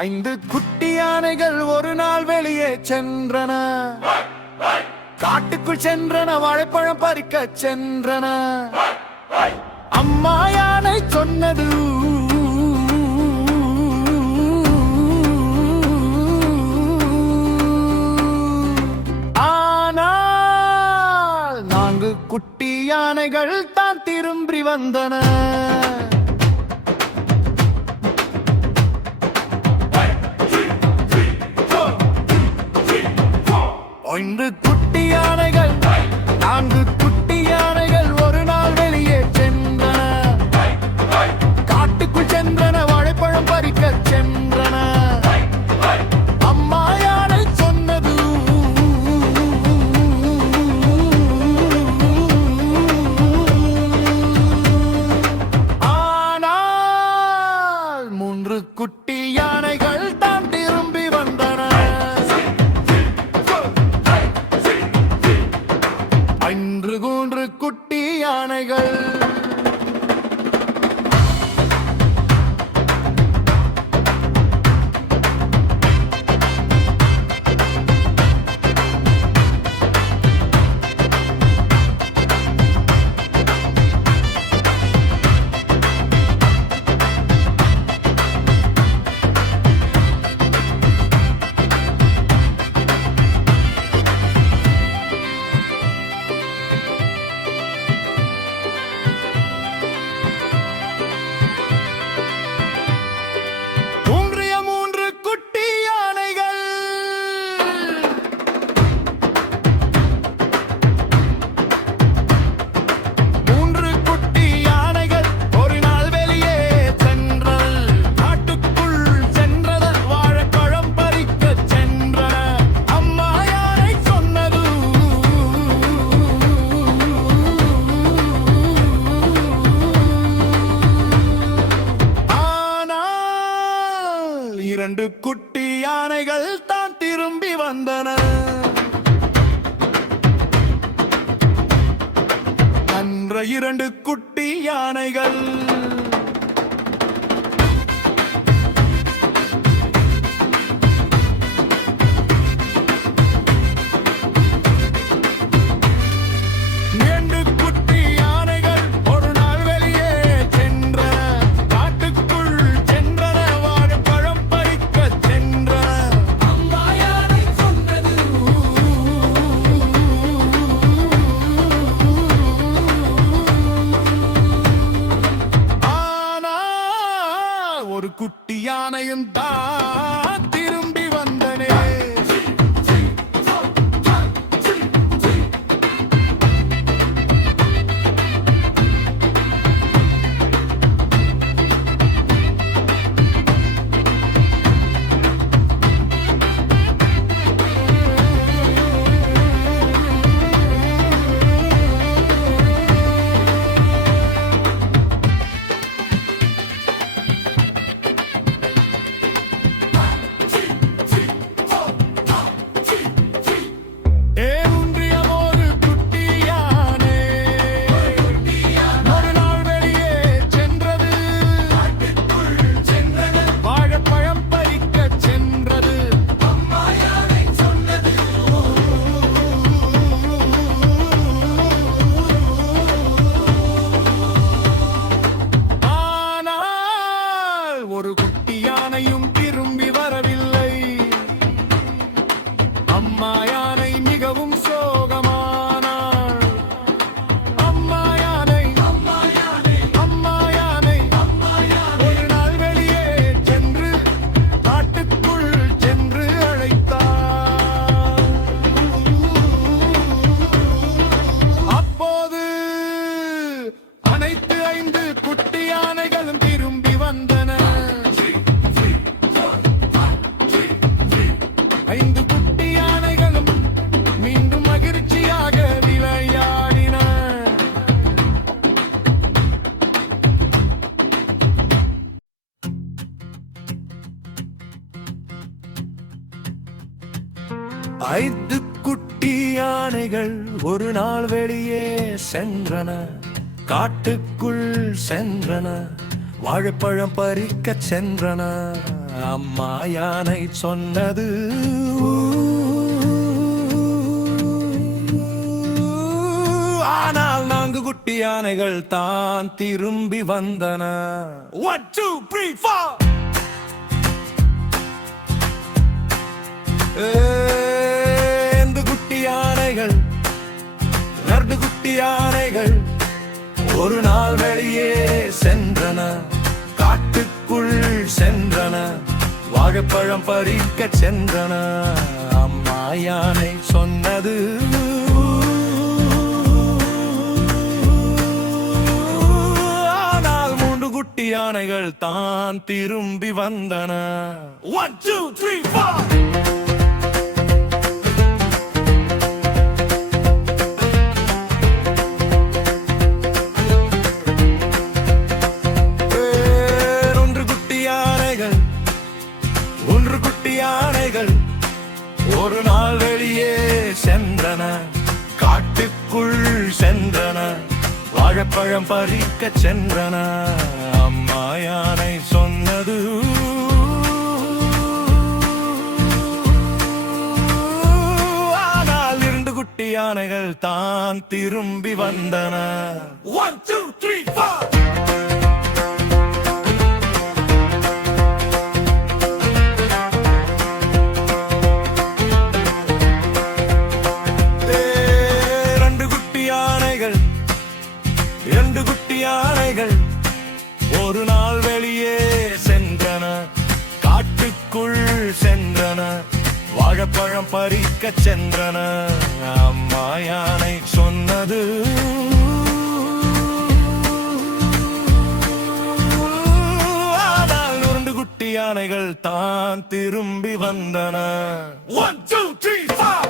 5 குட்டி யானைகள் ஒரு நாள் வெளியே சென்றன. காட்டுக்குள் சென்றன, வாழைப்பழம் பறிக்க சென்றன. அம்மா யானை சொன்னது, ஆனால் 4 குட்டி யானைகள் தான் திரும்பி வந்தன. ஒன்று குட்டி யானைகள், 4 குட்டி யானைகள் ஒரு நாள் வெளியே சென்றன. காட்டுக்குள் சென்றன, வாழைப்பழம் பறிக்க சென்றன. அம்மா யானை சொன்னது, ஆனால் 3 குட்டி யானைகள் தான் திரும்பி வந்தன. 3 குட்டி யானைகள். இரண்டு குட்டி யானைகள் தான் திரும்பி வந்தன. அன்ற 2 குட்டி யானைகள். ஒரு குட்டி யானையும் தான் திரும்பி வந்தனே. ஒரு குட்டி யானையும் திரும்பி வரவில்லை. அம்மா யானை மிகவும் சோகமானாள். அம்மா யானை, அம்மா யானை, அம்மா யானை, அம்மா யானை ஒரு நாள் வெளியே சென்று காட்டுக்குள் சென்று அழைத்தாள். அப்போது அனைத்து 5 குட்டி யானைகளும் திரும்பி வந்தன. 5 குட்டி யானைகளும் மீண்டும் மகிழ்ச்சியாக விளையாடின. ஐந்து குட்டி யானைகள் ஒரு நாள் வெளியே சென்றன. காட்டுக்குள் சென்றன, வாழைப்பழம் பறிக்க சென்றன. அம்மா யானை சொன்னது ஆனால் 4 குட்டி யானைகள் தான் திரும்பி வந்தன. 1 2 3 4 ஐந்து குட்டி யானைகள் 2 குட்டி யானைகள் ஒரு நாள் வெளியே சென்றன, காட்டுக்குள் சென்றன, வாழைப்பழம் பறிக்க சென்றன. அம்மா யானை சொன்னது ஆனால் 3 குட்டி யானைகள் தான் திரும்பி வந்தன. 1 2 3 4 யானைகள் ஒரு நாள் வெளியே சென்றன, காட்டுக்குள் சென்றன, வாழைப்பழம் பறிக்க சென்றன. அம்மா யானை சொன்னது ஆனால் 2 குட்டி யானைகள் தான் திரும்பி வந்தன. 1 2 3 4 2 குட்டி யானைகள் ஒரு நாள் வெளியே சென்றன, காட்டுக்குள் சென்றன, வாழைப்பழம் பறிக்க சென்றன. அம்மா யானை சொன்னது ஆனால் 2 குட்டி யானைகள் தான் திரும்பி வந்தன. 1 2 3 4